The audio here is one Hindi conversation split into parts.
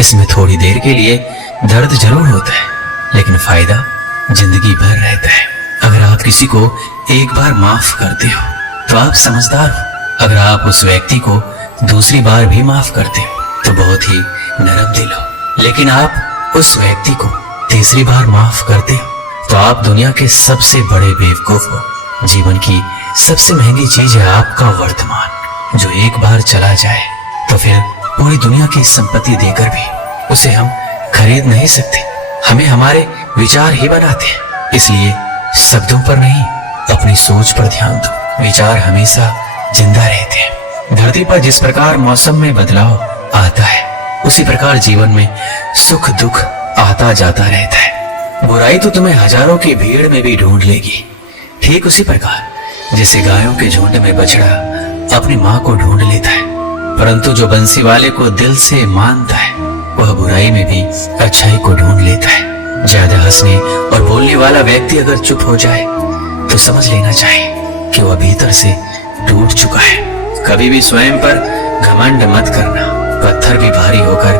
इसमें थोड़ी देर के लिए दर्द जरूर होता है, लेकिन फायदा जिंदगी भर रहता है। अगर आप किसी को एक बार माफ करते हो तो आप समझदार हो। अगर आप उस व्यक्ति को दूसरी बार भी माफ करते हो तो बहुत ही नरम दिल हो। लेकिन आप उस व्यक्ति को तीसरी बार माफ करते हो तो आप दुनिया के सबसे बड़े बेवकूफ हो। जीवन की सबसे महंगी चीज है आपका वर्तमान, जो एक बार चला जाए तो फिर पूरी दुनिया की संपत्ति देकर भी उसे हम खरीद नहीं सकते। हमें हमारे विचार ही बनाते हैं, इसलिए शब्दों पर नहीं अपनी सोच पर ध्यान दो। विचार हमेशा जिंदा रहते हैं। धरती पर जिस प्रकार मौसम में बदलाव आता है, उसी प्रकार जीवन में सुख दुख आता जाता रहता है। बुराई तो तुम्हें हजारों की भीड़ में भी ढूंढ लेगी, ठीक उसी प्रकार जैसे गायों के झुंड में बछड़ा अपनी माँ को ढूंढ लेता है। परंतु जो बंसी वाले को दिल से मानता है, वह बुराई में भी अच्छाई को ढूंढ लेता है। ज्यादा हंसने और बोलने वाला व्यक्ति अगर चुप हो जाए तो समझ लेना चाहिए कि वह भीतर से टूट चुका है। कभी भी स्वयं पर घमंड मत करना। पत्थर भी भारी होकर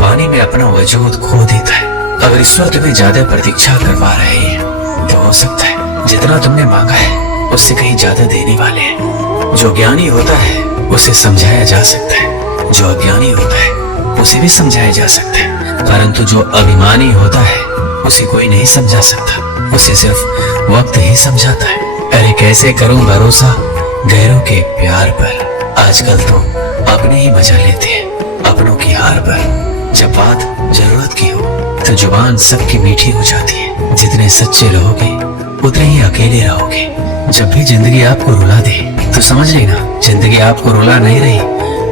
पानी में अपना वजूद खो देता है। अगर ईश्वर तुम्हें ज्यादा प्रतीक्षा करवा रहे हैं तो हो सकता है जितना तुमने मांगा है उससे कहीं ज्यादा देने वाले हैं। जो ज्ञानी होता है उसे समझाया जा सकता है, जो अज्ञानी होता है उसे भी समझाया जा सकता है, परंतु जो अभिमानी होता है उसे कोई नहीं समझा सकता, उसे सिर्फ वक्त ही समझाता है। अरे कैसे करूं भरोसा गैरों के प्यार पर, आजकल तो अपने ही मजा लेते हैं अपनों की हार पर। जब बात जरूरत की हो तो जुबान सबकी मीठी हो जाती है। जितने सच्चे रहोगे उतने ही अकेले रहोगे। जब भी जिंदगी आपको रुला दे तो समझ लेना जिंदगी आपको रुला नहीं रही,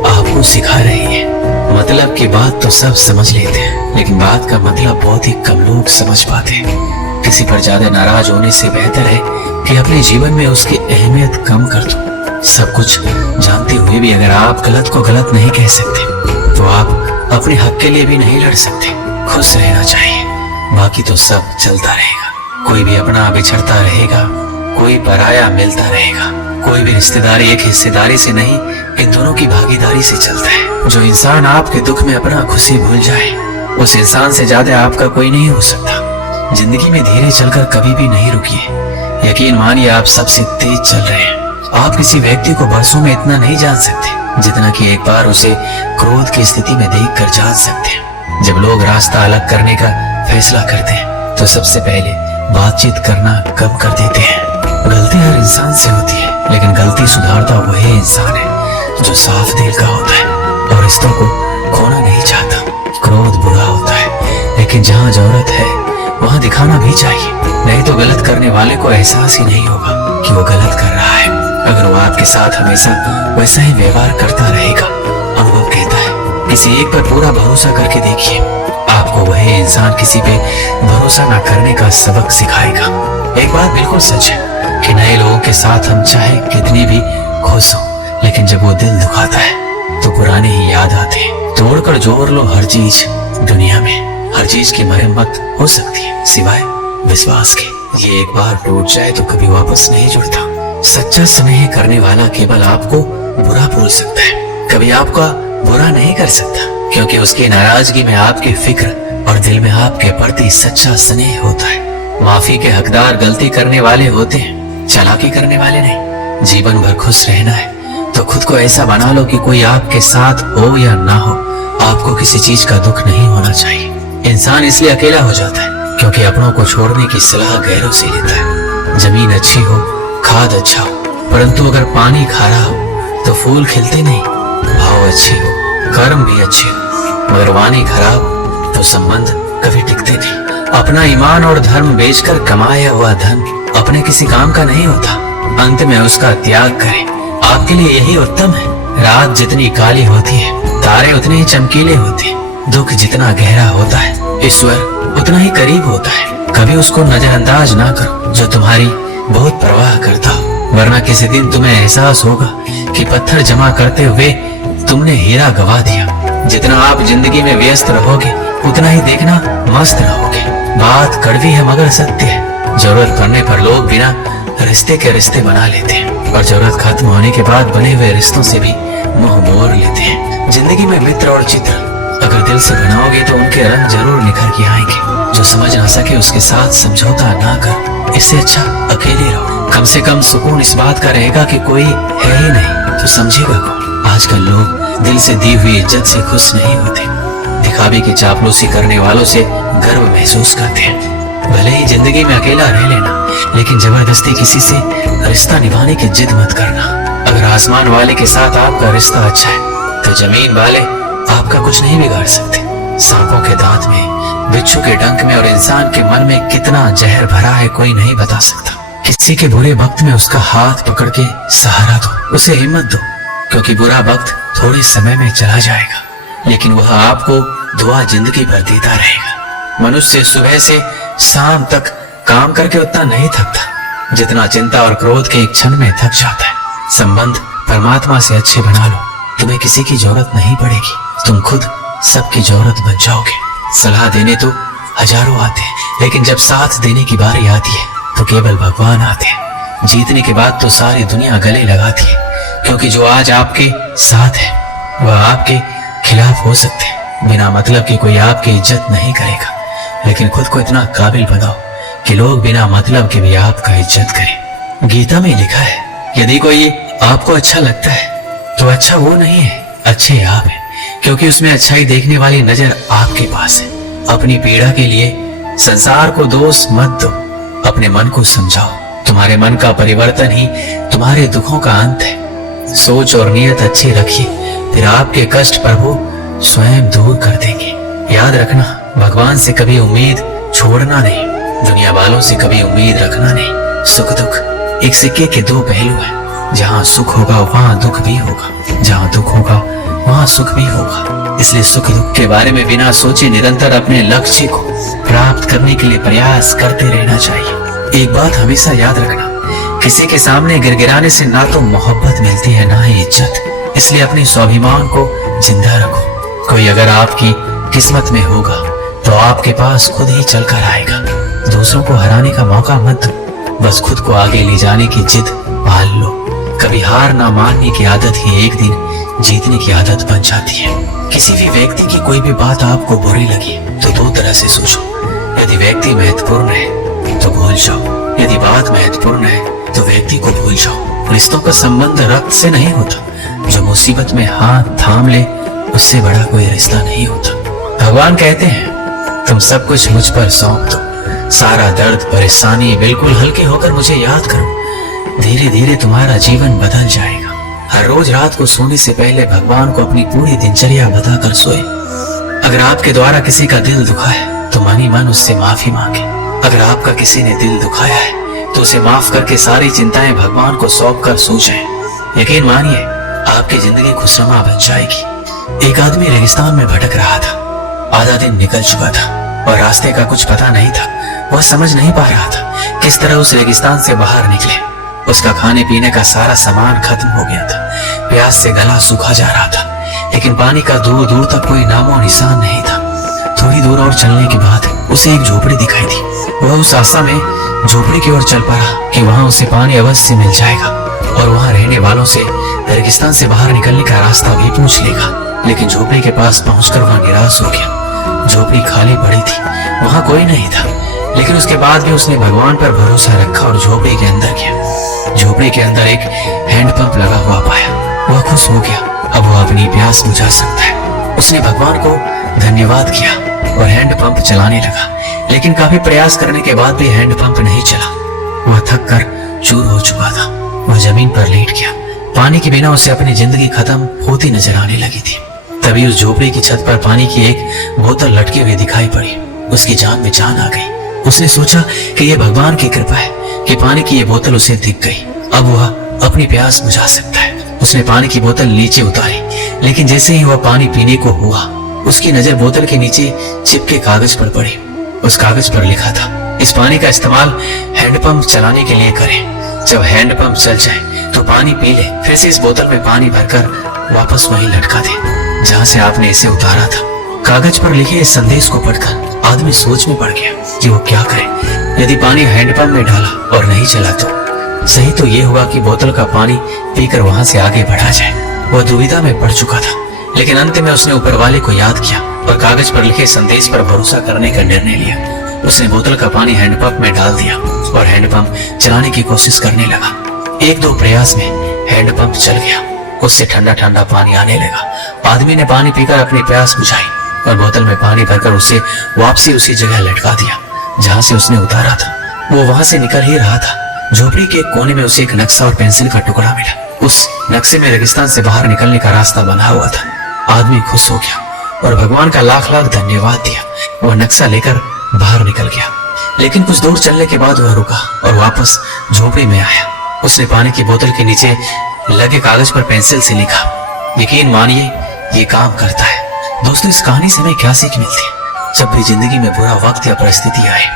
आपको सिखा रही है। मतलब की बात तो सब समझ लेते हैं, लेकिन बात का मतलब बहुत ही कम लोग समझ पाते हैं। किसी पर ज्यादा नाराज होने से बेहतर है कि अपने जीवन में उसकी अहमियत कम कर दो। सब कुछ जानते हुए भी अगर आप गलत को गलत नहीं कह सकते तो आप अपने हक के लिए भी नहीं लड़ सकते। खुश रहना चाहिए, बाकी तो सब चलता रहेगा। कोई भी अपना बिछड़ता रहेगा, कोई पराया मिलता रहेगा। कोई भी रिश्तेदारी एक हिस्सेदारी से नहीं, इन दोनों की भागीदारी से चलता है। जो इंसान आपके दुख में अपना खुशी भूल जाए, उस इंसान से ज्यादा आपका कोई नहीं हो सकता। जिंदगी में धीरे चलकर कभी भी नहीं रुकिए। यकीन मानिए आप सबसे तेज चल रहे हैं। आप किसी व्यक्ति को बरसों में इतना नहीं जान सकते जितना कि एक बार उसे क्रोध की स्थिति में देखकर जान सकते हैं। जब लोग रास्ता अलग करने का फैसला करते हैं तो सबसे पहले बातचीत करना कम कर देते हैं। गलती हर इंसान से होती है, लेकिन गलती सुधारता वही इंसान है जो साफ दिल का होता है और रिश्तों को खोना नहीं चाहता। क्रोध बुरा होता है, लेकिन जहाँ जरूरत है वहाँ दिखाना भी चाहिए, नहीं तो गलत करने वाले को एहसास ही नहीं होगा कि वो गलत कर रहा है। अगर वो आपके साथ हमेशा वैसा ही व्यवहार करता रहेगा, अनुभव कहता है किसी एक पर पूरा भरोसा करके देखिए, आपको वही इंसान किसी पे भरोसा न करने का सबक सिखाएगा। एक बात बिल्कुल सच है कि नए लोगों के साथ हम चाहे कितनी भी खुश हो, लेकिन जब वो दिल दुखाता है तो पुराने ही याद आते हैं। तोड़कर जोड़ लो हर चीज दुनिया में, हर चीज की मरम्मत हो सकती है सिवाय विश्वास के। ये एक बार टूट जाए तो कभी वापस नहीं जुड़ता। सच्चा स्नेह करने वाला केवल आपको बुरा बोल सकता है, कभी आपका बुरा नहीं कर सकता, क्योंकि उसकी नाराजगी में आपकी फिक्र और दिल में आपके प्रति सच्चा स्नेह होता है। माफी के हकदार गलती करने वाले होते हैं, चालाकी करने वाले नहीं। जीवन भर खुश रहना है तो खुद को ऐसा बना लो कि कोई आपके साथ हो या ना हो, आपको किसी चीज का दुख नहीं होना चाहिए। इंसान इसलिए अकेला हो जाता है क्योंकि अपनों को छोड़ने की सलाह गैरों से लेता है। जमीन अच्छी हो, खाद अच्छा हो, परंतु अगर पानी खारा हो तो फूल खिलते नहीं। भाव अच्छे हो, कर्म भी अच्छे हो, मगर वाणी खराब तो संबंध कभी टिकते नहीं। अपना ईमान और धर्म बेचकर कमाया हुआ धन अपने किसी काम का नहीं होता, अंत में उसका त्याग करें, आपके लिए यही उत्तम है। रात जितनी काली होती है तारे उतने ही चमकीले होते हैं। दुख जितना गहरा होता है ईश्वर उतना ही करीब होता है। कभी उसको नजरअंदाज ना करो जो तुम्हारी बहुत परवाह करता हो, वरना किसी दिन तुम्हें एहसास होगा कि पत्थर जमा करते हुए तुमने हीरा गवा दिया। जितना आप जिंदगी में व्यस्त रहोगे उतना ही देखना मस्त रहोगे। बात कड़वी है मगर सत्य है। जरूरत पड़ने पर लोग बिना रिश्ते के रिश्ते बना लेते हैं और जरूरत खत्म होने के बाद बने हुए रिश्तों से भी मुंह मोड़ लेते हैं। जिंदगी में मित्र और चित्र अगर दिल से बनाओगे तो उनके रंग जरूर निखर के आएंगे। जो समझ ना सके उसके साथ समझौता ना करो, इससे अच्छा अकेले रहो। कम से कम सुकून इस बात का रहेगा कि कोई है ही नहीं तो समझेगा कौन। आजकल लोग दिल से दी हुई इज्जत से खुश नहीं होते, दिखावे की चापलूसी करने वालों से गर्व महसूस करते हैं। भले ही जिंदगी में अकेला रह लेना, लेकिन जबरदस्ती किसी से रिश्ता निभाने की जिद मत करना। अगर आसमान वाले के साथ आपका रिश्ता अच्छा है तो जमीन वाले आपका कुछ नहीं बिगाड़ सकते। सांपों के दांत में, बिच्छू के डंक में और इंसान के मन में कितना जहर भरा है कोई नहीं बता सकता। किसी के बुरे वक्त में उसका हाथ पकड़ के सहारा दो, उसे हिम्मत दो, क्योंकि बुरा वक्त थोड़े समय में चला जाएगा, लेकिन वह आपको दुआ जिंदगी भर देता रहेगा। मनुष्य सुबह से शाम तक काम करके उतना नहीं थकता जितना चिंता और क्रोध के एक क्षण में थक जाता है। संबंध परमात्मा से अच्छे बना लो, तुम्हें किसी की जरूरत नहीं पड़ेगी, तुम खुद सबकी जरूरत बन जाओगे। सलाह देने तो हजारों आते हैं, लेकिन जब साथ देने की बारी आती है तो केवल भगवान आते हैं। जीतने के बाद तो सारी दुनिया गले लगाती है, क्योंकि जो आज आपके साथ है वह आपके खिलाफ हो सकते हैं। बिना मतलब कि कोई आपकी इज्जत नहीं करेगा, लेकिन खुद को इतना काबिल बनाओ कि लोग बिना मतलब के भी आपका इज्जत करें। गीता में लिखा है, यदि कोई आपको अच्छा लगता है तो अच्छा वो नहीं है, अच्छे आप हैं, क्योंकि उसमें अच्छाई देखने वाली नजर आपके पास है। अपनी पीड़ा के लिए संसार को दोष मत दो, अपने मन को समझाओ। तुम्हारे मन का परिवर्तन ही तुम्हारे दुखों का अंत है। सोच और नियत अच्छी रखिए, फिर आपके कष्ट प्रभु स्वयं दूर कर देंगे। याद रखना, भगवान से कभी उम्मीद छोड़ना नहीं, दुनिया वालों से कभी उम्मीद रखना नहीं। सुख दुख एक सिक्के के दो पहलू हैं, जहाँ सुख होगा वहाँ दुख भी होगा, जहाँ दुख होगा वहाँ सुख भी होगा। इसलिए सुख दुख के बारे में बिना सोचे निरंतर अपने लक्ष्य को प्राप्त करने के लिए प्रयास करते रहना चाहिए। एक बात हमेशा याद रखना, किसी के सामने गिड़गिड़ाने से ना तो मोहब्बत मिलती है ना ही इज्जत। इसलिए अपने स्वाभिमान को जिंदा रखो। कोई अगर आपकी किस्मत में होगा तो आपके पास खुद ही चलकर आएगा। दूसरों को हराने का मौका मत दो, बस खुद को आगे ले जाने की जिद पाल लो। कभी हार ना मानने की आदत ही एक दिन जीतने की आदत बन जाती है। किसी भी व्यक्ति की कोई भी बात आपको बुरी लगी तो दो तरह से सोचो। यदि व्यक्ति महत्वपूर्ण है तो भूल जाओ, यदि बात महत्वपूर्ण है तो व्यक्ति को भूल जाओ। रिश्तों का संबंध रक्त से नहीं होता, जो मुसीबत में हाथ थाम ले उससे बड़ा कोई रिश्ता नहीं होता। भगवान कहते हैं, तुम सब कुछ मुझ पर सौंप दो, सारा दर्द परेशानी बिल्कुल हल्के होकर मुझे याद करो, धीरे धीरे तुम्हारा जीवन बदल जाएगा। हर रोज रात को सोने से पहले भगवान को अपनी पूरी दिनचर्या बताकर सोए। अगर आपके द्वारा किसी का दिल दुखा है तो मन ही मन उससे माफी मांगे। अगर आपका किसी ने दिल दुखाया है तो उसे माफ करके सारी चिंताएं भगवान को सौंप कर सो जाएं। यकीन मानिए, आपकी जिंदगी खुशनुमा बन जाएगी। एक आदमी रेगिस्तान में भटक रहा था, आधा दिन निकल चुका था और रास्ते का कुछ पता नहीं था। वह समझ नहीं पा रहा था किस तरह उस रेगिस्तान से बाहर निकले। उसका खाने पीने का सारा सामान खत्म हो गया था, प्यास से गला सूखा जा रहा था, लेकिन पानी का दूर दूर तक कोई नामो निशान नहीं था। थोड़ी दूर और चलने के बाद उसे एक झोपड़ी दिखाई दी। वह उस आशा में झोपड़ी की ओर चल पड़ा कि वहां उसे पानी अवश्य मिल जाएगा और वहां रहने वालों से रेगिस्तान से बाहर निकलने का रास्ता भी पूछ लेगा। लेकिन झोपड़ी के पास पहुंचकर वह निराश हो गया। झोपड़ी खाली पड़ी थी, वहां कोई नहीं था, लेकिन उसके बाद भी उसने भगवान पर भरोसा रखा और झोपड़ी के अंदर गया। झोपड़ी के अंदर एक हैंडपंप लगा हुआ पाया। वह खुश हो गया, अब वह अपनी प्यास बुझा सकता है। उसने भगवान को धन्यवाद किया और हैंडपंप चलाने लगा, लेकिन काफी प्रयास करने के बाद भी हैंडपंप नहीं चला। वह थक कर चूर हो चुका था। वह जमीन पर लेट गया। पानी के बिना उसे अपनी जिंदगी खत्म होती नजर आने लगी थी। तभी उस झोपड़ी की छत पर पानी की एक बोतल लटकी हुई दिखाई पड़ी। उसकी जान में जान आ गई। उसने सोचा कि यह भगवान की कृपा है कि पानी की यह बोतल उसे दिख गई। अब वह अपनी प्यास बुझा सकता है। उसने पानी की बोतल नीचे उतारी, लेकिन जैसे ही वह पानी पीने को हुआ, उसकी नजर बोतल के नीचे चिपके कागज पर पड़ी। उस कागज पर लिखा था, इस पानी का इस्तेमाल हैंडपंप चलाने के लिए करें। जब हैंडपंप चल जाए तो पानी पी ले, फिर से इस बोतल में पानी भरकर वापस वहीं लटका दे जहां से आपने इसे उतारा था। कागज पर लिखे इस संदेश को पढ़कर आदमी सोच में पड़ गया कि वो क्या करे। यदि पानी हैंडपंप में डाला और नहीं चला तो सही तो ये हुआ कि बोतल का पानी पीकर वहां से आगे बढ़ा जाए। वह दुविधा में पड़ चुका था, लेकिन अंत में उसने ऊपर वाले को याद किया और कागज पर लिखे संदेश पर भरोसा करने का निर्णय लिया। उसने बोतल का पानी हैंडपंप में डाल दिया और हैंडपंप चलाने की कोशिश करने लगा। एक दो प्रयास में हैंडपंप चल गया। उससे ठंडा ठंडा पानी आने लगा। आदमी ने पानी पीकर अपनी प्यास बुझाई और बोतल में पानी भरकर उसे वापसी उसी जगह लटका दिया जहां से उसने उतारा था। वो वहां से निकल ही रहा था। झोपड़ी के एक कोने में उसे एक नक्शा और पेंसिल का टुकड़ा मिला। उस नक्शे में रेगिस्तान से बाहर निकलने का रास्ता बना हुआ था। आदमी खुश हो गया और भगवान का लाख लाख धन्यवाद दिया। वह नक्शा लेकर बाहर निकल गया, लेकिन कुछ दूर चलने के बाद वह रुका और वापस झोपड़ी में आया। उसने पानी की बोतल के नीचे लगे कागज पर पेंसिल से लिखा। यकीन मानिए ये काम करता है। दोस्तों, इस कहानी से हमें क्या सीख मिलती है? जब भी जिंदगी में बुरा वक्त या परिस्थिति आए,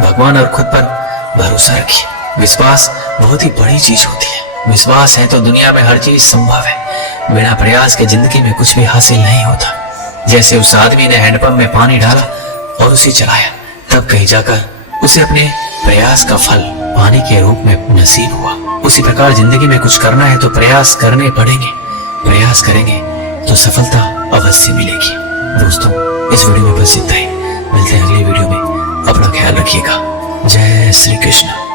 भगवान और खुद पर भरोसा रखिए। विश्वास बहुत ही बड़ी चीज होती है। विश्वास है तो दुनिया में हर चीज संभव है। बिना प्रयास के जिंदगी में कुछ भी हासिल नहीं होता। जैसे उस आदमी ने हैंडपंप में पानी डाला और उसे चलाया, तब कहीं जाकर उसे अपने प्रयास का फल पानी के रूप में नसीब हुआ। उसी प्रकार जिंदगी में कुछ करना है तो प्रयास करने पड़ेंगे। प्रयास करेंगे तो सफलता अवश्य मिलेगी। दोस्तों, इस वीडियो में बस इतना ही। मिलते हैं अगली वीडियो में। अपना ख्याल रखिएगा। जय श्री कृष्ण।